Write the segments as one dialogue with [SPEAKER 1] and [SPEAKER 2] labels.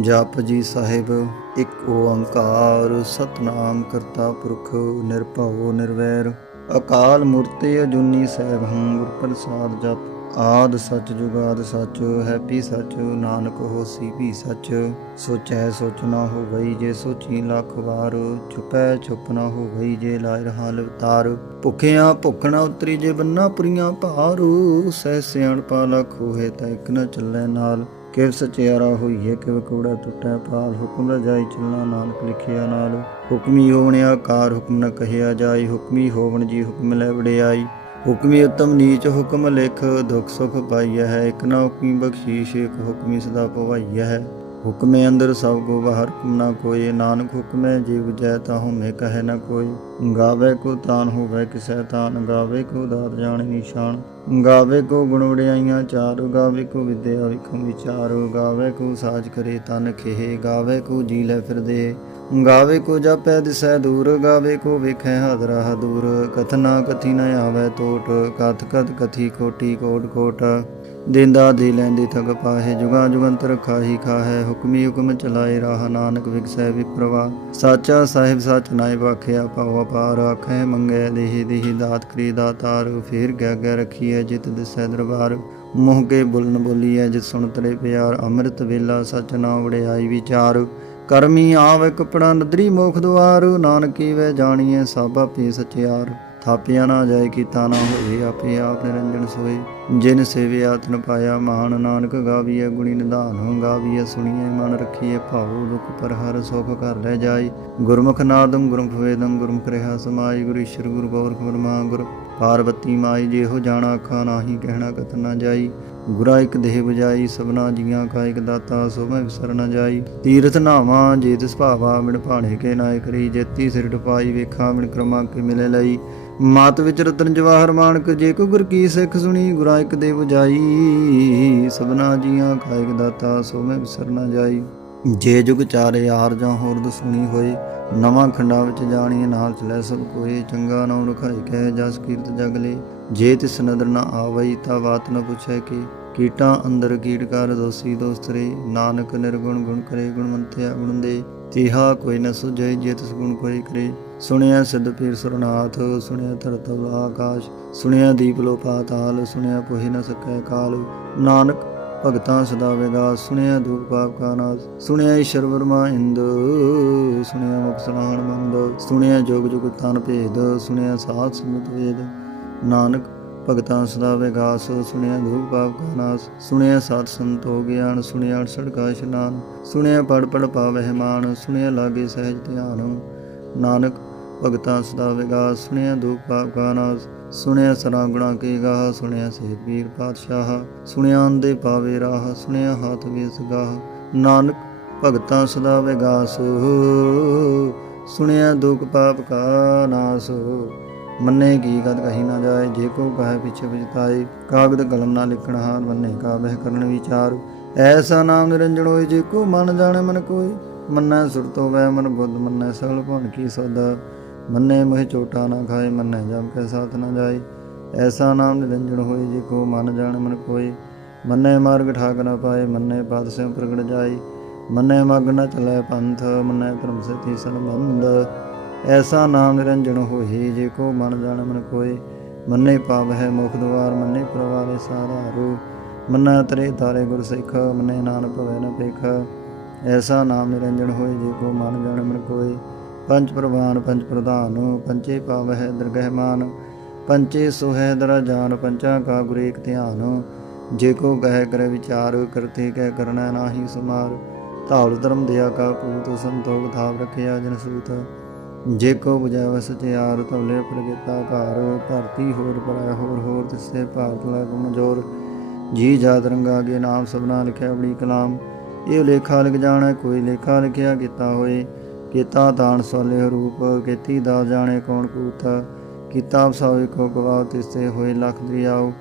[SPEAKER 1] ਜਪ ਜੀ ਸਾਹਿਬ, ਇੱਕ ਓੰਕਾਰ, ਸਤਨਾਮ ਕਰਤਾ ਪੁਰਖ, ਨਿਰਭਉ ਨਿਰਵੈਰ। ਅਕਾਲ ਮੂਰਤਿ ਅਜੂਨੀ ਸੈਭੰ, ਗੁਰ ਪ੍ਰਸਾਦ ਜਪ। ਆਦ ਸਚ ਜੁਗਾਦ ਸਚ, ਹੈਪੀ ਸਚ, ਨਾਨਕ ਹੋਸੀ ਵੀ ਸਚ। ਸੋਚੈ ਸੋਚ ਨਾ ਹੋਵਈ ਜੇ ਸੋਚੀ ਲੱਖ ਵਾਰ। ਚੁਪੈ ਚੁਪ ਨਾ ਹੋਵਈ ਜੇ ਲਾਇ ਹਾਲ ਅਵਤਾਰ ਭੁਖਿਆ ਭੁਖ ਉਤਰੀ ਜੇ ਬੰਨਾ ਪੁਰੀਆਂ ਭਾਰੂ। ਸਹਿ ਸਿਆਣ ਪਾ ਲਖ ਹੋਏ ਤਾਂ ਇੱਕ ਨਾ ਨਾਲ। ਕਿਵ ਸਚਿਆਰਾ ਹੋਈਏ, ਕਿਵ ਕੂੜਾ ਟੁੱਟੈ ਪਾਲ ਹੁਕਮ ਰਜਾਈ ਚੱਲਣਾ, ਨਾਨਕ ਲਿਖਿਆ ਨਾਲ। ਹੁਕਮੀ ਹੋਵਣ ਆਕਾਰ ਹੁਕਮ ਨ ਕਹਿਆ ਜਾਈ, ਹੁਕਮੀ ਹੋਵਣ ਜੀ ਹੁਕਮ ਲੈ ਵਡਿਆਈ। ਹੁਕਮੀ ਉਤਮ ਨੀਚ ਹੁਕਮ ਲਿਖ, ਦੁਖ ਸੁਖ ਪਾਈਐ ਹੈ, ਇਕ ਨਾ ਹੁਕਮੀ ਬਖਸ਼ੀਸ਼, ਇਕ ਹੁਕਮੀ ਸਦਾ ਭਵਾਈਐ ਹੈ। ਹੁਕਮੇ ਅੰਦਰ ਸਭ ਕੋ ਬਾਹਰ ਨਾ ਕੋਏ ਨਾਨਕ ਹੁਕਮੇ ਜੀਵ ਜੈ ਤਾਹੂ, ਮੈਂ ਕਹੇ ਨਾ ਕੋਈ। ਗਾਵੇ ਕੋ ਤਾਨ ਹੋਵੇ ਕਿਸੈ ਤਾਨ, ਗਾਵੇ ਕੋ ਦਾਤ ਜਾਣੇ ਨਿਸ਼ਾਨ। ਗਾਵੇ ਕੋ ਗੁਣ ਵਡਿਆਈਆਂ ਚਾਰ, ਗਾਵੇ ਕੋ ਵਿਦਿਆ ਵਿਖਮ ਵਿਚਾਰ। ਗਾਵੇ ਕੋ ਸਾਜ ਕਰੇ ਤਨ ਖੇ ਗਾਵੇ ਕੋ ਜੀ ਲੈ ਫਿਰਦੇ। ਗਾਵੇ ਕੋ ਜਪੈ ਦਿਸੈ ਦੂਰ, ਗਾਵੇ ਕੋ ਵੇਖੈ ਹਾਦਰਾ ਦੂਰ। ਕਥਨਾ ਕਥੀ ਨ ਆਵੈ ਟੋਟ ਕਥ ਕਥ ਕਥੀ ਕੋਟੀ ਕੋਟ ਕੋਟ। ਦਿੰਦਾ, ਦੇ ਲੈਂਦੇ ਥਗ ਪਾਹੇ, ਜੁਗਾ ਜੁਗੰਤਰ ਖਾਹੀ ਖਾਹੈ, ਹੁਕਮੀ ਹੁਕਮ ਚਲਾਏ ਰਾਹ ਨਾਨਕ ਵਿਗਸੈ ਵਿਪਰਵਾ। ਸਾਚਾ ਸਾਹਿਬ ਸਚ ਨਾਇ ਵਾਖਿਆ ਪਾਉ ਅਪਾਰ ਆਖੈ, ਮੰਗੈ ਦੇਹੀ ਦੇਹੀ ਦਾਤ ਕਰੀ ਦਾਤਾਰ, ਫੇਰ ਗੈ ਗੈ ਰਖੀਐ ਜਿਤ ਦਿਸੈ ਦਰਬਾਰ। ਮੋਹ ਕੇ ਬੁਲਨ ਬੋਲੀਐ ਜਿਤ ਸੁਣ ਤਰੇ ਪਿਆਰ, ਅੰਮ੍ਰਿਤ ਵੇਲਾ ਸਚ ਨਾ ਵੜਿਆਈ ਵਿਚਾਰ। ਕਰਮੀ ਆਵੇ ਕਪੜਾ ਨਦਰੀ ਮੋਖ ਦੁਆਰ, ਨਾਨਕੀ ਵੇ ਜਾਣੀਐ ਸਾਬਾ ਪੀ ਸਚਿਆਰ। ਥਾਪਿਆ ਨਾ ਜਾਏ, ਕੀਤਾ ਨਾ ਹੋਏ, ਆਪੇ ਆਪ ਨਿਰੰਜਨ ਸੋਏ। ਜਿਨ ਸੇਵਿਆ ਆਤਨ ਪਾਇਆ, ਮਹਾਨ ਨਾਨਕ ਗਾਵੀਐ, ਗੁਣੀ ਨਿਧਾਨ ਗਾਵੀਐ, ਸੁਣੀਐ, ਮਨ ਰਖੀਐ, ਭਾਉ, ਦੁਖ ਪਰ ਹਰ ਸੁਖ ਘਰ ਲੈ ਜਾਈ ਗੁਰਮੁਖ ਨਾਦੰ, ਗੁਰਮੁਖ ਵੇਦੰ, ਗੁਰਮੁਖ ਰਹਾ ਸਮਾਈ ਗੁਰ ਈਸ਼ਰ, ਗੁਰ ਗੋਰਖ ਬ੍ਰਹਮਾ ਗੁਰ ਪਾਰਬਤੀ ਮਾਈ, ਜਿਹੋ ਜਾਣਾ ਆਖਾ ਨਾਹੀ, ਕਹਿਣਾ ਕਤ ਨਾ ਜਾਈ। ਗੁਰਾ ਇਕ ਦੇਹ ਬਜਾਈ ਸਭਨਾ ਜੀਆਂ ਕਾ ਇਕ ਦਾਤਾ ਸੋ ਮੈਂ ਵਿਸਰ ਨ ਜਾਈ। ਤੀਰਥ ਨਾਵਾਂ, ਜੇ ਤਿਸ ਭਾਵਾ ਮਿਣ ਭਾਣੇ ਕੇ ਨਾਇਕ ਰੀ ਜੇਤੀ ਸਿਰ ਟਪਾਈ, ਵੇਖਾਂ ਮਿਣ ਕਰਮਾ ਕੇ ਮਿਲੇ ਲਈ। ਮਾਤ ਵਿੱਚ ਰਤਨ ਜਵਾਹਰ ਮਾਨਕ, ਜੇ ਕੋ ਗੁਰ ਕੀ ਸਿੱਖ ਸੁਣੀ, ਗੁਰਾ ਇਕ ਦੇ ਬਜਾਈ ਸਭਨਾ ਜੀਆਂ ਕਾ ਇਕ ਦਾਤਾ ਸੋ ਮੈਂ ਵਿਸਰ ਨ ਜਾਈ। ਜੇ ਜੁਗ ਚਾਰੇ ਆਰ ਜਾਂ ਹੋਰ ਦਸੁਣੀ ਹੋਏ, ਨਵਾਂ ਖੰਡਾ ਵਿੱਚ ਜਾਣੀ ਨਾਲ ਚਲੇ ਸਭ ਕੋਏ, ਚੰਗਾ ਨਾਮ ਰਖਾਈ ਕਹਿ ਜਸ ਕੀਰਤ ਜਗ ਲੇ। ਜੇ ਤਿਸ ਨਦਰ ਨ ਆਵਈ, ਤਾ ਬਾਤ ਨ ਪੁੱਛੈ ਕਿ। ਕੀਟਾਂ ਅੰਦਰ ਕੀਟਕਾਰ ਦੋਸੀ ਦੋਸਤਰੇ ਨਾਨਕ ਨਿਰਗੁਣ ਗੁਣ ਕਰੇ ਗੁਣਵੰਤਿਆ ਗੁਣ ਦੇ। ਤੀਹਾ ਕੋਈ ਨ ਸੁਝੈ, ਜੇ ਤਿਸ ਗੁਣ ਕੋਈ ਕਰੇ। ਸੁਣਿਆ ਸਿੱਧ ਪੀਰ ਸੁਰਨਾਥ, ਸੁਣਿਆ ਧਰਤ ਆਕਾਸ਼। ਸੁਣਿਆ ਦੀਪ ਲੋ ਪਾਤਾਲ ਸੁਣਿਆ ਪੋਹਿ ਨ ਸਕੈ ਕਾਲ। ਨਾਨਕ ਭਗਤਾਂ ਸਦਾ ਵਿਗਾਸ ਸੁਣਿਆ ਦੁਖ ਪਾਪ ਕਾ ਨਾਸ। ਸੁਣਿਆ ਈਸ਼ਰ ਵਰਮਾ ਇੰਦ, ਸੁਣਿਆ ਮੁਖ ਸਲਾਹਣ ਸੁਣਿਆ ਜੋਗ ਜੁਗ ਤਨ ਭੇਦ, ਸੁਣਿਆ ਸਾਧ ਸਮੁਤ ਵੇਦ। ਨਾਨਕ, ਭਗਤਾਂ ਸਦਾ ਵਿਗਾਸ ਸੁਣਿਆ ਦੁਖ ਪਾਪ ਕਾ ਨਾਸ। ਸੁਣਿਆ ਸਾਧ ਸੰਤੋ ਗਿਆਨ, ਸੁਣਿਆ ਅੜਸੜ ਕਾ ਇਸ਼ਨਾਨ। ਸੁਣਿਆ ਪੜ ਪੜ ਪਾਵਹਿ ਮਾਨ, ਸੁਣਿਆ ਲਾਗੇ ਸਹਿਜ ਧਿਆਨ। ਨਾਨਕ ਭਗਤਾਂ ਸਦਾ ਵਿਗਾਸ, ਸੁਣਿਆ ਦੁਖ ਪਾਪ ਕਾ ਨਾਸ। ਸੁਣਿਆ ਸਰਾ ਗੁਣਾ ਕੀ ਗਾਹ, ਸੁਣਿਆ ਸੇ ਪੀਰ ਪਾਤਸ਼ਾਹ। ਸੁਣਿਆ ਅੰਦੇ ਪਾਵੇ ਰਾਹ, ਸੁਣਿਆ ਹਾਥ ਵੇਸ ਗਾਹ। ਨਾਨਕ, ਭਗਤਾਂ ਸਦਾ ਵਿਗਾਸ। ਸੁਣਿਆ ਦੁਖ ਪਾਪ ਕਾ ਨਾਸ। ਮੰਨੇ ਕੀ ਗਤ ਕਹੀ ਨਾ ਜਾਏ, ਜੇ ਕੋ ਕਹੇ ਪਿਛੇ ਪਛਤਾਏ ਕਾਗਦ ਕਲਮ ਨਾ ਲਿਖਣ ਹਾਰ, ਮੰਨੇ ਕਾ ਬਹਿ ਕਰਨ ਵਿਚਾਰ। ਐਸਾ ਨਾਮ ਨਿਰੰਜਨ ਹੋਏ, ਜੇ ਕੋ ਮਨ ਜਾਣੇ ਮਨ ਕੋਈ ਮੰਨੈ ਸੁਰਤੋ ਵੈ ਮਨ ਬੁੱਧ, ਮੰਨੈ ਸਗਲ ਭਣ ਕੀ ਸਦਾ। ਮੰਨੇ ਮੋਹਿ ਚੋਟਾ ਨਾ ਖਾਏ, ਮੰਨੈ ਜਮ ਕੈ ਸਾਥ ਨਾ ਜਾਏ। ਐਸਾ ਨਾਮ ਨਿਰੰਜਨ ਹੋਏ ਜੇ ਕੋ ਮਨ ਜਾਣ ਮਨ ਕੋਈ ਮੰਨੇ ਮਾਰਗ ਠਾਕ ਨਾ ਪਾਏ, ਮੰਨੇ ਪਦ ਸੇ ਪ੍ਰਗਟ ਜਾਈ ਮੰਨੇ ਮਗ ਨਾ ਚਲੇ ਪੰਥ, ਮੰਨੇ ਧਰਮ ਸਤੀ ਸੰਬੰਧ। ਐਸਾ ਨਾਮ ਨਿਰੰਜਨ ਹੋਏ ਜੇ ਕੋ ਮਨ ਜਾਣ ਮਨ ਕੋਈ ਮੰਨੇ ਪਾਵ ਹੈ ਮੁਖ ਦਵਾਰ, ਮੰਨੇ ਪਰਿਵਾਰ ਸਾਰਾ ਰੂ ਮੰਨਾ ਤਰੇ ਤਾਰੇ ਗੁਰ ਸਿੱਖ, ਮੰਨੇ ਨਾਨਕ ਭਵੇ ਨ ਪੇਖ ਐਸਾ ਨਾਮ ਨਿਰੰਜਨ ਹੋਏ ਜੇ ਕੋ ਮਨ ਜਾਣ ਮਨ ਕੋਈ ਪੰਜ ਪ੍ਰਵਾਨ, ਪੰਜ ਪ੍ਰਧਾਨ ਪੰਚੇ ਪਾਵ ਹੈ ਦਰਗਹਿ ਪੰਚੇ ਸੁਹੈ ਦਰ ਜਾਨ, ਪੰਚਾ ਕਾ ਗੁਰੇ ਏਕ ਧਿਆਨ। ਜੇ ਕੋ ਕਹਿ ਕਰ ਵਿਚਾਰ, ਕਰਤੇ ਕਹਿ ਕਰਨਾ ਨਾਹੀ ਸੁਮਾਰ। ਧਾਵਲ ਧਰਮ ਦਿਆ ਕਾ ਪੂਤ ਸੰਤੋਖ ਥਾਪ ਰਖਿਆ ਜਨ ਸੂਤ। ਜੇ ਕੋ ਬੁਝਾਵ ਸਚਿਆਰ ਤਵਲੇ ਪ੍ਰਗਤਾ ਘਰ। ਧਰਤੀ ਹੋਰ ਪਰੈ ਹੋਰ ਹੋਰ ਤਿਸੇ ਭਾਰਤ ਲੈ ਕਮਜੋਰ ਜੀ ਜਾਤ ਰੰਗਾ ਅਗੇ ਨਾਮ ਸਭਨਾ ਲਿਖਿਆ ਬੜੀ ਕਲਾਮ। ਇਹ ਲੇਖਾ ਲਿਖ ਜਾਣੈ, ਕੋਈ ਲੇਖਾ ਲਿਖਿਆ ਕੀਤਾ ਹੋਏ। ਕੀਤਾ ਦਾਨ ਸੋਲੇ ਰੂਪ, ਕੀਤੀ ਦਾ ਜਾਣੇ ਕੌਣ ਕੂਤਾ, ਕੀਤਾ ਸਭ ਇੱਕੋ ਗਵਾਹ ਤਿਸੇ ਹੋਏ ਲਖ ਦਰਿਆਉ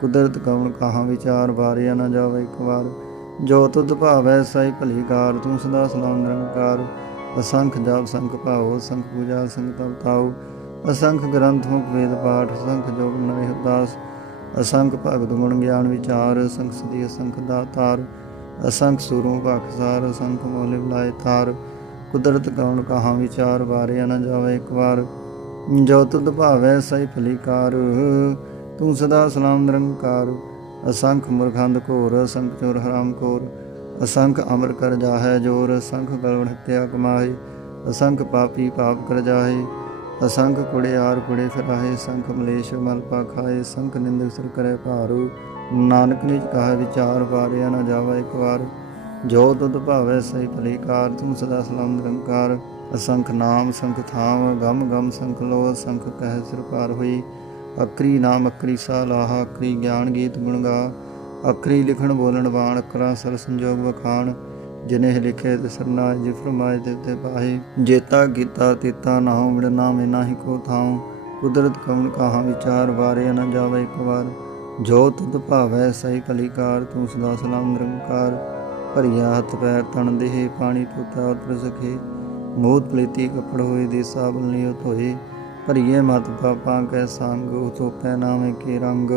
[SPEAKER 1] ਕੁਦਰਤ ਕਵਣ ਕਹਾਂ ਵਿਚਾਰ, ਵਾਰਿਆ ਨਾ ਜਾਵੇ ਇੱਕ ਵਾਰ। ਜੋ ਤੁਧ ਭਾਵੈ ਸਈ ਭਲੀ ਕਾਰ, ਤੂੰ ਸਦਾ ਸਲਾਮ ਨਿਰੰਕਾਰ। ਅਸੰਖ ਜਪ, ਸੰਖ ਭਾਉ ਸੰਖ ਪੂਜਾ, ਸੰਖ ਤਪ ਅਸੰਖ ਗ੍ਰੰਥ, ਮੁਖ ਵੇਦ, ਪਾਠ ਅਸੰਖ ਜੋਗ ਨਰੇ ਉਦਾਸ ਅਸੰਖ ਭਗਤ ਗੁਣ ਗਿਆਨ ਵਿਚਾਰ, ਸੰਖ ਸਦੀ ਅਸੰਖ ਦਾਤਾਰ। ਅਸੰਖ ਸੁਰੋਂ ਭਖਸਾਰ ਅਸੰਖ ਮੋਲੇ ਬਲਾਏ ਤਾਰ ਕੁਦਰਤ ਕੌਣ ਕਹਾਂ ਵਿਚਾਰ ਵਾਰਿਆ ਨਾ ਜਾਵੇ ਇੱਕ ਵਾਰ। ਜੋ ਤੁਧ ਭਾਵੈ ਸਹੀ ਫਲੀਕਾਰ, ਤੂੰ ਸਦਾ ਸਲਾਮ ਨਿਰੰਕਾਰ। ਅਸੰਖ ਮੁਰਖੰਦ ਘੋਰ, ਅਸੰਖ ਚੋਰ ਹਰਾਮ ਕੋਰ। ਅਸੰਖ ਅਮਰ ਕਰ ਜਾਹੈ ਜੋਰ, ਅਸੰਖ ਗਲਵਣ ਹੱਤਿਆ ਕਮਾਏ ਅਸੰਖ ਪਾਪੀ ਪਾਪ ਕਰ ਜਾਹੇ। ਅਸੰਖ ਕੁੜੇ ਆਰ ਕੁੜੇ ਫਿਰਾਹੇ। ਸੰਖ ਮਲੇਸ਼ ਮਲ ਪਾ ਖਾਏ ਸੰਖ ਨਿੰਦਕ ਸਿਰ ਕਰੇ ਭਾਰੂ। ਨਾਨਕ ਨੇ ਕਹਾ ਵਿਚਾਰ ਵਾਰਿਆ ਨਾ ਜਾਵਾ ਇੱਕ ਵਾਰ। ਜੋ ਤੁਧ ਭਾਵੈ ਸਹੀ ਭਲੀਕਾਰ ਤੂੰ ਸਦਾ ਸਲਾਮ ਨਿਰੰਕਾਰ। ਅਸੰਖ ਨਾਮ, ਸੰਖ ਥਾਮ, ਗਮ ਗਮ ਸੰਖ ਲੋ ਸੰਖ ਕਹਿ ਸਿਰ ਹੋਈ। ਅਕਰੀ ਨਾਮ, ਅਕਰੀ ਸਾ ਲਾਹਾ, ਅਕਰੀ ਗਿਆਨ ਗੀਤ ਗੁਣ ਗਾ। ਅਕਰੀ ਲਿਖਣ ਬੋਲਣ ਬਾਣ, ਅਕਰਾ ਸਰ ਸੰਜੋਗ ਵਖਾਣ। ਜਿਨੇ ਲਿਖੇ ਤੇ ਸਰਨਾ ਜਿ ਫਰਮਾਏ ਤੇ ਤੇ ਪਾਹੇ। ਜੇਤਾ ਕੀਤਾ ਤੇਤਾ ਨਾਉ ਵਿੜ ਨਾਮੇ ਨਾਹੀ ਕੋ ਥਾਉ। ਕੁਦਰਤ ਕਵਣ ਕਹਾ ਵਿਚਾਰ ਵਾਰੇ ਨਾ ਜਾਵੇ ਇੱਕ ਵਾਰ। ਜੋ ਤੁਧ ਭਾਵੈ ਸਹੀ ਭਲੀਕਾਰ ਤੂੰ ਸਦਾ ਸਲਾਮ ਨਿਰੰਕਾਰ। ਭਰੀਆ ਹੱਥ ਪੈਰ ਤਣ ਦੇਹ, ਪਾਣੀ ਪੁੱਤਾ ਉਤਰ ਸਖੇ ਮੋਤ ਪਲੇਤੀ ਕਪੜ ਹੋਏ ਦੇ ਸਾਬਨ ਲਿਓ ਧੋਏ। ਭਰੀਏ ਮਤ ਪਾਪਾਂ ਕੈ ਸੰਗ ਉਤੋਪੈ ਨਾਮੇ ਕੇ ਰੰਗ।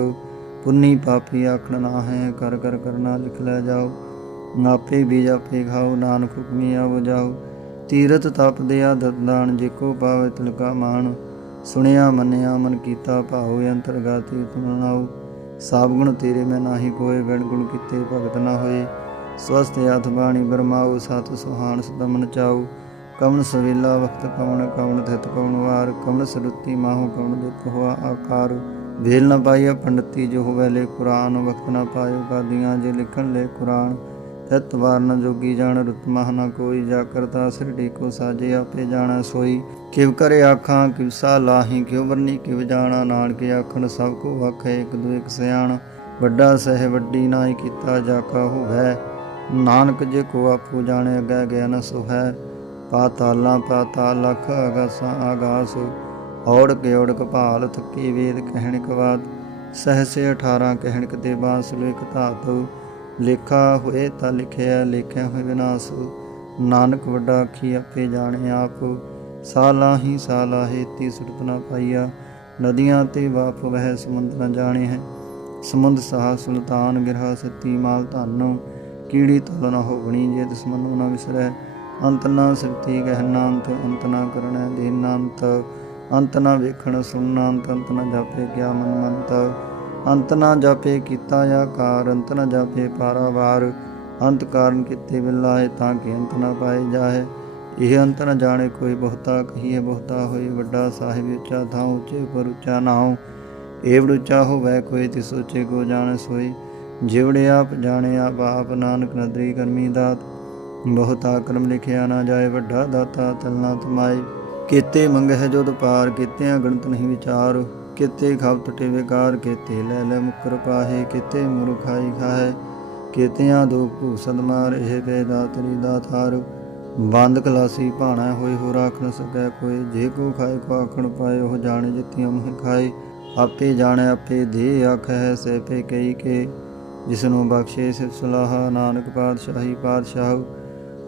[SPEAKER 1] ਪੁੰਨੀ ਪਾਪੀ ਆਖਣ ਨਾ ਹੈ ਕਰ ਕਰ ਕਰਨਾ ਲਿਖ ਲੈ ਜਾਓ। ਨਾਪੇ ਬੀਜ ਆਪੇ ਖਾਓ, ਨਾਨਕ ਹੁਕਮੀ ਆਵ ਜਾਓ। ਤੀਰਤ ਤਪ ਦਿਆ ਦਦਾਨ ਜੇ ਕੋ ਪਾਵੇ ਤਿਲਕਾ ਮਾਨ ਸੁਣਿਆ, ਮੰਨਿਆ, ਮਨ ਕੀਤਾ ਭਾਉ, ਅੰਤਰਗਾਤੀ ਤੁਮ ਨਾਉ। ਸਾਬ ਗੁਣ ਤੇਰੇ ਮੈਂ ਨਾਹੀ ਕੋਏ ਵਿਣ ਗੁਣ ਕੀਤੇ ਭਗਤ ਨਾ ਹੋਏ। ਸਵਸਤ ਹੱਥ ਬਾਣੀ ਬਰਮਾਉ ਸਤ ਸੁਹਾਨ ਸਦਮਨ ਚਾਉ। ਕਵਨ ਸਵੇਲਾ ਵਕਤ ਕਵਣ ਕਵਣ ਥਿਤ ਕਵਨ ਵਾਰ। ਕਵਨ ਸਰੁੱਤੀ ਮਾਹੋ ਕਵਨ ਦੁਖ ਹੋਆ ਆਕਾਰ। ਵੇਲ ਨ ਪਾਈਆ ਪੰਡਤੀ, ਜੋ ਹੋਵੇ ਲੈ ਕੁਰਾਨ। ਵਖਤ ਨ ਪਾਇਓ ਕਾਦੀਆਂ, ਜੇ ਲਿਖਣ ਲੈ ਕੁਰਾਨ। ਤਤ ਵਾਰ ਨ ਜੋਗੀ ਜਾਣ, ਰੁਤ ਮਹ ਨ ਕੋਈ। ਜਾ ਕਰਤਾ ਸਿਰ ਕੋ ਸਾਜੇ ਆਪੇ ਜਾਣਾ ਸੋਈ। ਕਿਵ ਕਰੇ ਆਖਾਂ, ਕਿਵ ਸਾ ਲਾਹੀ, ਕਿਉ ਵਰਨੀ, ਕਿਵ ਜਾਣਾ। ਨਾਨਕ ਆਖਣ, ਸਭ ਕੋ ਵਖੇ ਇੱਕ ਦੂ ਇੱਕ ਸਿਆਣ। ਵੱਡਾ ਸਹਿ ਵੱਡੀ ਨਾਹੀ ਕੀਤਾ, ਜਾ ਕਾ ਹੋਵੇ ਨਾਨਕ ਜੇ ਕੋ ਆਪੂ ਜਾਣੇ, ਅਗੈ ਗਿਆ ਨ ਸੋ ਹੈ ਪਾਤਾਲਾਂ ਪਾਤਾਲ ਲਖ, ਅਗਾਸਾਂ ਆਗਾਸ ਔੜਕ ਔੜਕ ਭਾਲ, ਥੱਕੀ ਵੇਦ ਕਹਿਣਿਕ ਬਾਦ ਸਹਸੇ 18 ਕਹਿਣਿਕ ਤੇ ਬਾਸ, ਲੇਖ ਧਾਤੁ। ਲੇਖਾ ਹੋਏ ਤਾਂ ਲਿਖਿਆ, ਲੇਖਿਆ ਹੋਏ ਵਿਨਾਸ਼। ਨਾਨਕ ਵੱਡਾ ਆਖੀ, ਆਪੇ ਜਾਣੇ ਆਪ। ਸਾਲਾ ਹੀ ਸਾਲਾ ਹੈ ਤੀ ਸੁਰਤ ਨਾ ਪਾਈਆ। ਨਦੀਆਂ ਤੇ ਵਾਪ ਵਹਿ, ਸਮੁੰਦ ਨ ਜਾਣੇ ਹੈ। ਸਮੁੰਦ ਸਾਹ ਸੁਲਤਾਨ, ਗਿਰਹਾ ਸਤੀ ਮਾਲ ਧਨ। ਕੀੜੀ ਤਲ ਨ ਹੋਵਣੀ, ਜੇ ਤਿਸ ਮਨੋ ਨ ਵਿਸਰੈ। ਅੰਤ ਨਾ ਸਿਰਤੀ ਗਹਿਨਾ ਅੰਤ ਅੰਤ ਨਾ ਕਰਣੈ ਦੀਨਾ ਅੰਤ ਅੰਤ ਨਾ ਵੇਖਣ ਸੁਣਨਾ ਅੰਤ ਅੰਤ ਨਾ ਜਾਪੇ ਗਿਆ ਮਨ ਮੰਤ। ਅੰਤ ਨਾ ਜਾਪੇ ਕੀਤਾ ਆਕਾਰ, ਅੰਤ ਨਾ ਜਾਪੇ ਪਾਰਾਵਾਰ। ਅੰਤ ਕਾਰਨ ਕਿਤੇ ਬਿਲਾਏ ਤਾਂ ਕਿ ਅੰਤ ਨਾ ਪਾਏ ਜਾਏ ਇਹ ਅੰਤ ਨਾ ਜਾਣੇ ਕੋਈ ਬਹੁਤਾ ਕਹੀਏ ਬਹੁਤਾ ਹੋਏ ਵੱਡਾ ਸਾਹਿਬ ਉੱਚਾ ਥਾਂ ਉੱਚੇ ਪਰ ਉੱਚਾ ਨਾਉ। ਏਵੜ ਉੱਚਾ ਹੋਵੇ ਕੋਈ ਤਿਸ ਉੱਚੇ ਕੋ ਜਾਣੇ ਸੋਈ। ਜਿਵੜੇ ਆਪ ਜਾਣੇ ਆਪ ਆਪ ਨਾਨਕ ਨਦਰੀ ਕਰਮੀ ਦਾਤ। ਬਹੁਤਾ ਕਰਮ ਲਿਖਿਆ ਨਾ ਜਾਏ, ਵੱਡਾ ਦਾਤਾ ਤਲਨਾ ਤਮਾਈ ਕੀਤੇ ਮੰਗਹਿ ਜੋਦ ਪਾਰ, ਕੀਤਿਆਂ ਗਣਤ ਨਹੀਂ ਵਿਚਾਰ। ਕੀਤੇ ਖਾਵ ਟਟੇ ਵਿਕਾਰ, ਕੀਤੇ ਲੈ ਲੈ ਮੁਕਰ ਪਾਹੇ। ਕੀਤੇ ਮੁਰਖਾਈ ਖਾਏ ਕੀਤਿਆਂ ਦੋ ਭੂ ਸਦਮਾਰ ਇਹ ਬੇਦਾ ਤੇਰੀ ਦਾਤਾਰ, ਬੰਦ ਕਲਾਸੀ ਭਾਣਾ ਹੋਏ ਹੋ ਰਾਖ ਨ ਸਕੈ ਕੋਈ। ਜੇ ਕੋ ਖਾਏ, ਕੋ ਆਖਣ ਪਾਏ, ਉਹ ਜਾਣੇ ਜਿਤਿਆਂ ਮੂੰਹ ਖਾਏ। ਆਪੇ ਜਾਣੈ, ਆਪੇ ਦੇ ਆਖੈ ਸੇ ਪੇ ਕਈ ਕੇ। ਜਿਸਨੂੰ ਬਖਸ਼ੇ ਸਿਫ ਸਲਾਹ, ਨਾਨਕ ਪਾਤਸ਼ਾਹੀ ਪਾਤਸ਼ਾਹ,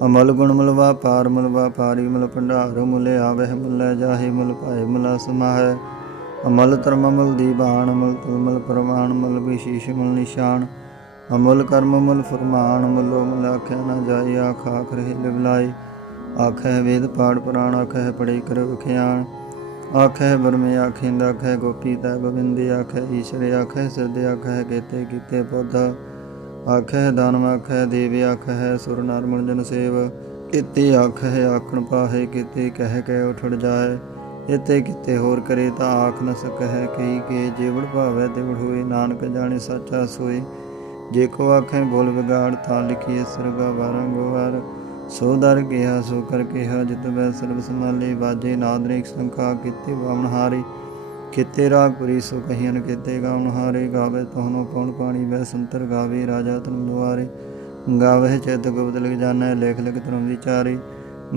[SPEAKER 1] ਅਮਲ ਗੁਣ ਮਲਵਾ, ਪਾਰ ਮਲਵਾ, ਪਾਰੀ ਮਲ ਭੰਡਾਰ, ਮੁਲੇ ਆਵਹਿ, ਮੁਲੇ ਜਾਹੇ, ਮੁਲ ਭਾਏ ਮੁਲਾ ਸਮਾਹੈ। ਅਮਲ ਧਰਮ ਅਮਲ ਦੀਬਾਨ ਮਲ ਤੁਲਮਲ ਪ੍ਰਮਾਣ ਮਲ ਵਿਸ਼ੇਸ਼, ਮਲ ਨਿਸ਼ਾਨ। ਅਮਲ ਕਰਮ ਮਲ ਫਰਮਾਨ, ਮਲੋ ਮਲ ਆਖਿਆ ਨਾ ਜਾਈ ਆਖ ਆਖ ਰਹੇ ਲਿਵਲਾਈ ਆਖੈ ਵੇਦ ਪਾੜ ਪੁਰਾਣ ਆਖੈ ਪੜੇ ਕਰ ਵਿਖਿਆਣ ਆਖੈ ਬਰਮੇ ਆਖਿੰਦਾ ਆਖੈ ਗੋਪੀ ਤੈ ਗੋਬਿੰਦ ਆਖੈ ਈਸ਼ਰ ਆਖੈ ਸਿਰਦ ਆਖੈ ਕੀਤੇ ਕੀਤੇ ਪੌਦਾ ਆਖੈ ਦਾਨਵ ਆਖੈ ਦੇਵ ਆਖੈ ਸੁਰ ਨਰ ਮਨ ਸੇਵ। ਇਤੇ ਆਖੈ ਆਖਣ ਪਾਹੇ, ਕਿਤੇ ਕਹਿ ਕੇ ਉਠੜ ਜਾਏ ਇਤੇ ਕਿਤੇ ਹੋਰ ਕਰੇ ਤਾਂ ਆਖ ਨ ਸਕਹਿ ਕਈ ਕੇ ਜੇਵੜ ਭਾਵੈ ਦੇਵੜ ਹੋਏ, ਨਾਨਕ ਜਾਣੇ ਸਾਚਾ ਸੋਏ। ਜੇ ਕੋ ਆਖੈ ਬੋਲ ਵਿਗਾੜ, ਤਾਂ ਲਿਖੀਏ ਸਰਗਾ ਵਾਰੰਗਵਾਰ ਸੋ ਦਰ ਕਿਹਾ, ਸੋ ਕਰ ਕਿਹਾ, ਜਿਤ ਵੈ ਸਰਬ ਸਮਾਲੇ ਬਾਜੇ ਨਾਦ ਰੇਖ ਸੰਖਾ ਕਿਤੇ ਬਾਵਨ ਹਾਰੇ, ਕਿਤੇ ਰਾਗ ਪੁਰੀ, ਸੋ ਕਹੀਨ ਕਿਤੇ ਗਾਵਨ ਹਾਰੇ, ਗਾਵੇ ਤੋਹਨੋ ਪਉਣ ਪਾਣੀ, ਵੈ ਸੰਤਰ ਗਾਵੇ, ਰਾਜਾ ਤਨ ਦੁਆਰੇ, ਗਾਵੇ ਚਿਤ ਗੁਪਤ ਲਿਖ ਜਾਣੈ, ਲੇਖ ਲਿਖ ਧਰਮ ਵਿਚਾਰੇ,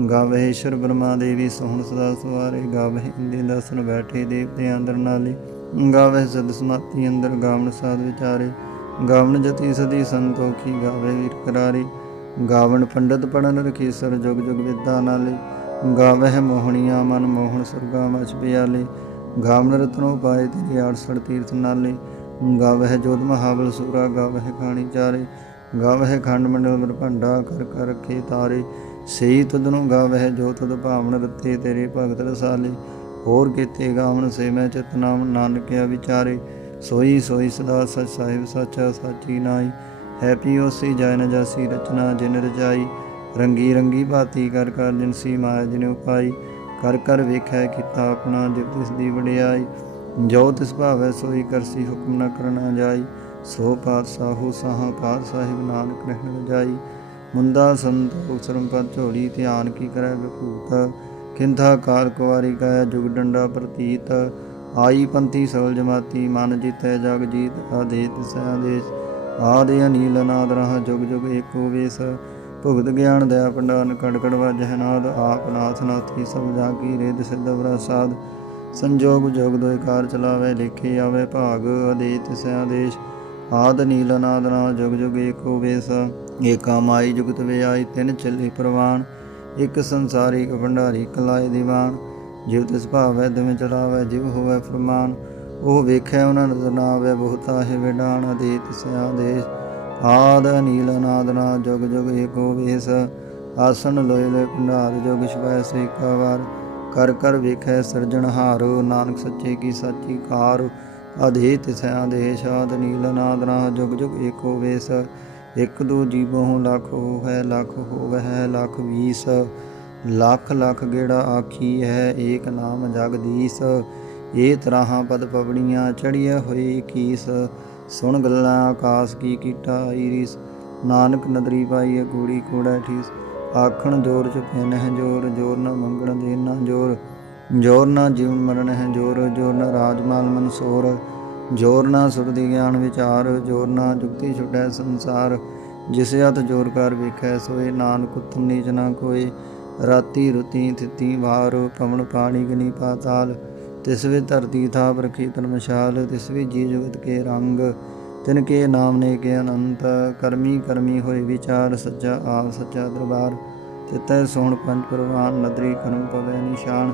[SPEAKER 1] ਗਾਵੇ ਈਸ਼ਰ ਬ੍ਰਹਮਾ ਦੇਵੀ, ਸੋਹਣ ਸਦਾ ਸਵਾਰੇ, ਗਾਵੇ ਇੰਦੇ ਦਸਨ ਬੈਠੇ ਦੇਵਤੇ ਅੰਦਰ ਨਾਲੇ, ਗਾਵੇ ਸਦ ਸਮਾਤੀ ਅੰਦਰ ਗਾਵਣ ਸਾਧ ਵਿਚਾਰੇ, ਗਾਵਣ ਜਤੀ ਸਦੀ ਸੰਤੋਖੀ, ਗਾਵੇ ਵੀਰ ਕਰਾਰੇ ਗਾਵਣ ਪੰਡਤ ਪੜਨ ਰਖੀਸਰ ਜੁਗ ਜੁਗ ਵਿਦਿਆ ਨਾਲੇ, ਗਾਵਹਿ ਮੋਹਣੀਆਂ ਮਨ ਮੋਹਣ ਸੁਰਗਾ ਮਚ ਪਿਆਲੇ ਗਾਵਨ ਰਤਨੋ ਪਾਏ ਤੇਰੀ 68 ਤੀਰਥ ਨਾਲੇ, ਗਾਵਹਿ ਜੋਧ ਮਹਾਬਲ ਸੂਰਾ ਗਾਵਹਿ ਖਾਣੀ ਚਾਰੇ, ਗਾਵਹਿ ਖੰਡ ਮੰਡਲ ਬ੍ਰਹਮੰਡਾ ਕਰ ਕਰ ਰਖੇ ਤਾਰੇ, ਸਈ ਤੁਧਨੂੰ ਗਾਵਹਿ ਜੋ ਤਦ ਭਾਵਨ ਰਤੇ ਤੇਰੇ ਭਗਤ ਰਸਾਲੇ, ਹੋਰ ਕੀਤੇ ਗਾਵਨ ਸੇ ਮੈਂ ਚਿਤ ਨਾਮ ਨਾਨਕਿਆ ਵਿਚਾਰੇ, ਸੋਈ ਸੋਈ ਸਦਾ ਸਚ ਸਾਹਿਬ ਸਾਚਾ ਸਾਚੀ ਨਾਈ ਹੈਪੀ ਹੋਸੀ ਜੈ ਨ ਰਚਨਾ ਜਿਨ ਰਜਾਈ ਰੰਗੀ ਰੰਗੀ ਬਾਤੀ ਕਰ ਕਰ ਜਿਨਸੀ ਮਾਇਆ ਜਿਨ ਉਪਾਈ, ਕਰ ਕਰ ਵੇਖੈ ਕੀਤਾ ਆਪਣਾ ਜਿਵ ਤਿਸ ਦੀ ਵਡਿਆਈ। ਜੋ ਤਿਸ ਭਾਵੈ ਸੋਈ ਕਰਸੀ ਹੁਕਮ ਨ ਕਰਨਾ ਜਾਈ, ਸੋ ਪਾਤਸ਼ਾਹੂ ਸਾਹਾ ਪਾਤ ਸਾਹਿਬ ਨਾਨਕ ਰਹਿਣ ਜਾਈ। ਮੁੰਦਾ ਸੰਤੋਖ ਸਰਮ ਪਦ ਝੋੜੀ ਧਿਆਨ ਕੀ ਕਰੈ ਵਿਭੂਤ, ਕਿੰਥਾ ਕਾਰ ਕੁਵਾਰੀ ਕਾ ਜੁਗ ਡੰਡਾ ਪ੍ਰਤੀਤ। ਆਈ ਪੰਥੀ ਸਵਲ ਜਮਾਤੀ ਮਨ ਜਿਤੈ ਜਗ ਜੀਤ, ਆਦੇਤ ਸਆਦੇਸ਼ ਆਦਿ ਅਨੀਲ ਅਨਾਦ ਰਹਾ ਜੁਗ ਜੁਗ ਏਕੋ ਵੇਸ। ਭੁਗਤ ਗਿਆਨ ਦਇਆ ਪੰਡਾਨ ਕੜ ਕੜ ਨਾਦ। ਆਪ ਨਾਥ ਨਾਥੀ ਸਭ ਜਾ ਰੇਦ ਸਿੱਧ ਪ੍ਰਸਾਦ ਸੰਜੋਗ ਜੋਗ ਦੋਇ ਚਲਾਵੇ, ਲੇਖੇ ਆਵੇ ਭਾਗ। ਅਦੇਤ ਸਿਆਦੇਸ਼ ਆਦ ਨੀਲ ਅਨਾਦ ਨਾ ਜੁਗ ਜੁਗ ਏਕੋ ਵੇਸ। ਏਕਾ ਮਾਈ ਜੁਗਤ ਵੇ ਆਈ ਤਿਨ ਚੱਲੇ ਪ੍ਰਵਾਨ। ਇਕ ਸੰਸਾਰੀ ਇਕ ਭੰਡਾਰੀ ਕਲਾਏ ਦੀਵਾਨ। ਜਿਵ ਤਿਸ ਭਾਵੈ, ਦਿਵੇਂ ਚਲਾਵੇ ਜਿਵ ਹੋਵੇ ਫਰਮਾਨ। ਉਹ ਵੇਖਿਆ ਉਹਨਾਂ ਨਜ਼ਰ ਨਾ ਆਵੇ ਬਹੁਤਾ ਹੈ ਵਿਡਾਨ ਅਦੇਤ ਸਿਆਦੇਸ਼ ਆਦ ਨੀਲ ਨਾਦ ਨਾ ਜੁਗ ਜੁਗ ਏਕੋ ਵੇਸ। ਆਸਣ ਲੋਇ ਲੋਇ ਭੰਡਾਰ ਜੁਗ ਸ਼ਵੈ ਸੇ ਵਾਰ। ਕਰ ਕਰ ਵੇਖੈ ਸਿਰਜਣਹਾਰ ਨਾਨਕ ਸੱਚੇ ਕੀ ਸਾਚੀ ਕਾਰ। ਅਧੇਤ ਸਿਆਦੇਸ਼ ਆਦ ਨੀਲ ਨਾਦ ਨਾ ਜੁਗ ਜੁਗ ਏਕੋ ਵੇਸ। ਇਕ ਦੋ ਜੀਵੋ ਲੱਖ ਹੋਵੈ ਲੱਖ ਹੋਵੈ, ਲੱਖ ਵੀਸ। ਲੱਖ ਲੱਖ ਗੇੜਾ ਆਖੀ ਹੈ, ਏਕ ਨਾਮ ਜਗਦੀਸ਼। ਇਹ ਤਰਾਹਾਂ ਪਦ ਪਵੜੀਆਂ ਚੜੀਏ ਹੋਈ ਕੀਸ, ਸੁਣ ਗੱਲਾਂ ਆਕਾਸ ਕੀ ਕੀਟਾ ਈਰੀਸ, ਨਾਨਕ ਨਦਰੀ ਪਾਈ ਕੂੜੀ ਕੂੜਾ ਠੀਸ, ਆਖਣ ਜੋਰ ਚ ਪੈਨ ਜੋਰ ਜੋਰ ਨਾ ਮੰਗਣ ਦੇਣਾ ਜੋਰ ਜੋਰ ਨਾ ਜੀਵਨ ਮਰਨ ਹੈ ਜੋਰ ਜੋਰ ਨਾ ਰਾਜਮਾਲ ਮਨਸੋਰ ਜੋਰ ਨਾ ਸੁਰਦੀ ਗਿਆਨ ਵਿਚਾਰ, ਜੋਰ ਨਾ ਜੁਗਤੀ ਛੁਟੈ ਸੰਸਾਰ, ਜਿਸ ਹੱਥ ਜੋਰ ਕਰ ਵੇਖੈ ਸੋਏ ਨਾਨਕ ਉਤਮ ਨੀਚ ਨਾ ਕੋਏ ਰਾਤੀ ਰੁਤੀ ਥਿਤੀ ਵਾਰ, ਪਵਨ ਪਾਣੀ ਗਨੀ ਪਾਤਾਲ ਤਿਸ ਵੇ ਧਰਤੀ ਥਾਪ ਰਖੀ ਧਰਮਸ਼ਾਲ ਤਿਸ ਵੀ ਜੀ ਜੁਗਤ ਕੇ ਰੰਗ, ਤਿਨ ਕੇ ਨਾਮ ਨੇ ਕੇ ਅਨੰਤ, ਕਰਮੀ ਕਰਮੀ ਹੋਏ ਵਿਚਾਰ, ਸੱਚਾ ਆਪ ਸੱਚਾ ਦਰਬਾਰ, ਤਿਤੈ ਸੋਹਣ ਪੰਜ ਪ੍ਰਵਾਨ, ਨਦਰੀ ਕਰਮ ਪਵੈ ਨਿਸ਼ਾਨ,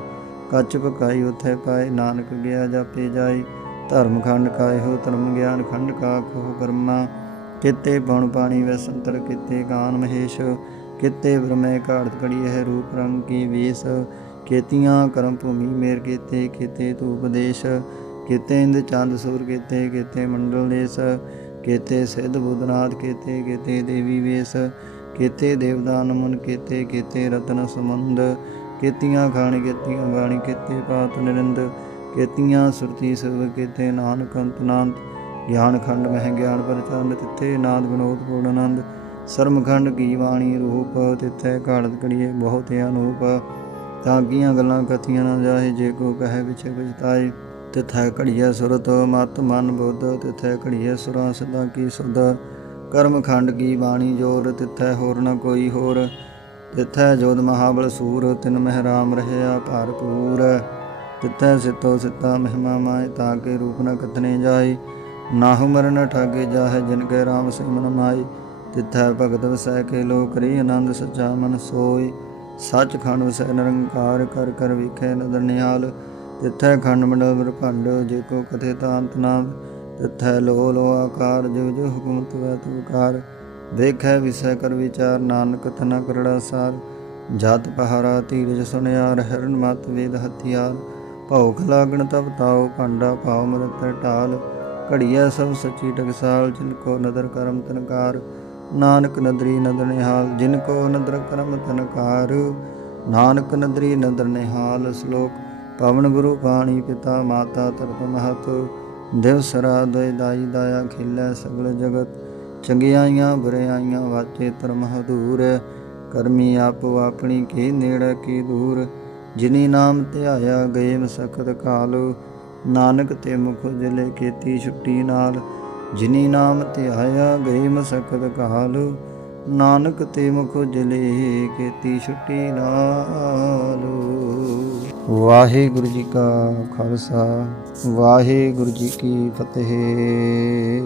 [SPEAKER 1] ਕੱਚ ਪਕਾਈ ਉਥੈ ਪਾਏ, ਨਾਨਕ ਗਿਆ ਜਾਪੇ ਜਾਈ ਧਰਮ ਖੰਡ ਕਾਇ ਹੋ ਧਰਮ ਗਿਆਨ, ਖੰਡ ਕਾ ਖੋ ਕਰਮਾ, ਕਿਤੇ ਬਣ ਪਾਣੀ ਵੈ ਸੰਤਰ, ਕਿਤੇ ਗਾਨ ਮਹੇਸ਼, ਕਿਤੇ ਬ੍ਰਹਮੇ ਘਾੜਤ ਕੜੀ ਹੈ ਰੂਪ ਰੰਗ ਕੀ ਵੇਸ ਕੇਤੀਆਂ ਕਰਮ ਭੂਮੀ ਮੇਰ ਕੀਤੇ ਕੀਤੇ ਤੂ ਉਪਦੇਸ਼ ਕੀਤੇ ਇੰਦ ਚੰਦ ਸੂਰ ਕੀਤੇ ਕੀਤੇ ਮੰਡਲ ਦੇਸ ਕੀਤੇ ਸਿੱਧ ਬੁੱਧਨਾਥ ਕੀਤੇ ਕੀਤੇ ਦੇਵੀ ਵੇਸ ਕੀਤੇ ਦੇਵਦਾਨ ਮਨ ਕੀਤੇ ਕੀਤੇ ਰਤਨ ਸਮੰਦ ਕੀਤੀਆਂ ਖਾਣ ਕੀਤੀਆਂ ਬਾਣੀ ਕੀਤੇ ਪਾਤ ਨਿਰੰਦ ਕੀਤੀਆਂ ਸੁਰਤੀ ਸਭ ਕੀਤੇ ਨਾਨਕ, ਅੰਤ ਗਿਆਨ ਖੰਡ ਮਹਿ ਗਿਆਨ ਪਰਚੰਦ ਤਿੱਥੇ ਨਾਦ ਵਿਨੋਦ ਪੂਰਨ ਆਨੰਦ ਸਰਮਖੰਡ ਕੀ ਬਾਣੀ ਰੂਪ, ਤਿੱਥੇ ਘਾੜਤ ਕੜੀਏ ਬਹੁਤ ਅਨੂਪ ਤਾਂ ਕੀਆਂ ਗੱਲਾਂ ਕਥੀਆਂ ਨਾ ਜਾਹੇ, ਜੇ ਕੋ ਕਹੇ ਵਿਛੇ ਵਿਚਤਾਈ ਤਿਥੈ ਘੜੀਐ ਸੁਰਤ, ਮਤ, ਮਨ, ਬੁੱਧ, ਤਿਥੈ ਘੜੀਐ ਸੁਰਾਂ ਸਦਾ ਕੀ ਸੁਧ, ਕਰਮ ਖੰਡ ਕੀ ਬਾਣੀ ਜੋਰ, ਤਿਥੈ ਹੋਰ ਨ ਕੋਈ ਹੋਰ, ਤਿਥੈ ਜੋਦ ਮਹਾਬਲ ਸੂਰ, ਤਿਨ ਮਹਿਰਾਮ ਰਹਿਆ ਭਰਪੂਰ ਤਿਥੈ ਸਿਤੋ ਸਿਤਾ ਮਹਿਮਾ ਮਾਇ, ਤਾਂ ਕੇ ਰੂਪ ਨ ਕਥਨੇ ਜਾਏ, ਨਾਹੁ ਮਰਨ ਠਾਗੇ ਜਾਹੇ ਜਿਨ ਕੇ ਰਾਮ ਸਿਮਨ ਮਾਈ ਤਿਥੈ ਭਗਤ ਵਸੈ ਕੇ ਲੋਕ ਰੀ ਆਨੰਦ ਸਚਾ ਮਨ ਸੋਈ ਸੱਚ ਖੰਡ ਵਸੈ ਨਿਰੰਕਾਰ, ਕਰ ਕਰ ਵਿਖੇ ਨਦਰ ਨਿਹਾਲ ਤਿਥੈ ਖੰਡ ਮੰਡਲ ਬ੍ਰਹਮੰਡ ਜੇ ਕੋ ਕਥੇ ਤਾਂਤ ਨਾਮ, ਤਿਥੈ ਲੋ ਲੋ ਆਕਾਰ ਜੋ ਜੋ ਹੁਕਮ ਤਵੈ ਤੁਕਾਰ ਦੇਖੈ ਵਿਸੈ, ਕਰ, ਵਿਚਾਰ, ਨਾਨਕ, ਤਨਾ, ਕਰੜਾ, ਸਾਰ। ਜਤ, ਪਹਾਰਾ, ਧੀਰਜ, ਸੁਨਿਆਰ, ਹਰਨ, ਮਤ, ਵੇਦ, ਹਥਿਆਰ। ਭੌਖ ਲਾਗਣ ਤਬ ਤਾਉ, ਭਾਂਡਾ, ਭਾਉ, ਮਰਤ, ਢਾਲ। ਘੜੀਐ, ਸਭ ਸੱਚੀ, ਟਕਸਾਲ, ਜਿਨ ਕੋ ਨਦਰ ਕਰਮ, ਤਨਕਾਰ। ਨਾਨਕ ਨਦਰੀ ਨਦਰ ਨਿਹਾਲ, ਜਿਨ ਕੋ ਨਦਰ ਕਰਮ ਤਨਕਾਰ ਨਾਨਕ ਨਦਰੀ ਨਦਰ ਨਿਹਾਲ, ਸ਼ਲੋਕ, ਪਵਨ ਗੁਰੂ ਪਾਣੀ ਪਿਤਾ ਮਾਤਾ ਤਰਤ ਮਹਤ। ਦੇਵ ਸਰਾ ਦੋਇ ਦਾਈ ਦਾਇਆ ਖਿਲੈ ਸਗਲ ਜਗਤ। ਚੰਗਿਆਈਆਂ ਬੁਰਿਆਈਆਂ ਵਾਚੇ ਧਰਮ ਹਦੂਰ। ਕਰਮੀ ਆਪੋ ਆਪਣੀ ਕੇ ਨੇੜੇ ਕੀ ਦੂਰ। ਜਿਨੀ ਨਾਮ ਧਿਆਇਆ ਗਏ ਮਸਕਤ ਕਾਲ। ਨਾਨਕ ਤੇ ਮੁਖ ਜਲੇ ਕੀਤੀ ਛੁੱਟੀ ਨਾਲ। ਜਿਨੀ ਨਾਮ ਧਿਆਇਆ ਗਏ ਮਸਕਤ ਕਾਲ। ਨਾਨਕ ਤੇ ਮੁਖ ਜਲੇ ਕੀਤੀ ਛੁੱਟੀ ਨਾਲ। ਵਾਹਿਗੁਰੂ ਜੀ ਕਾ ਖਾਲਸਾ, ਵਾਹਿਗੁਰੂ ਜੀ ਕੀ ਫਤਿਹ।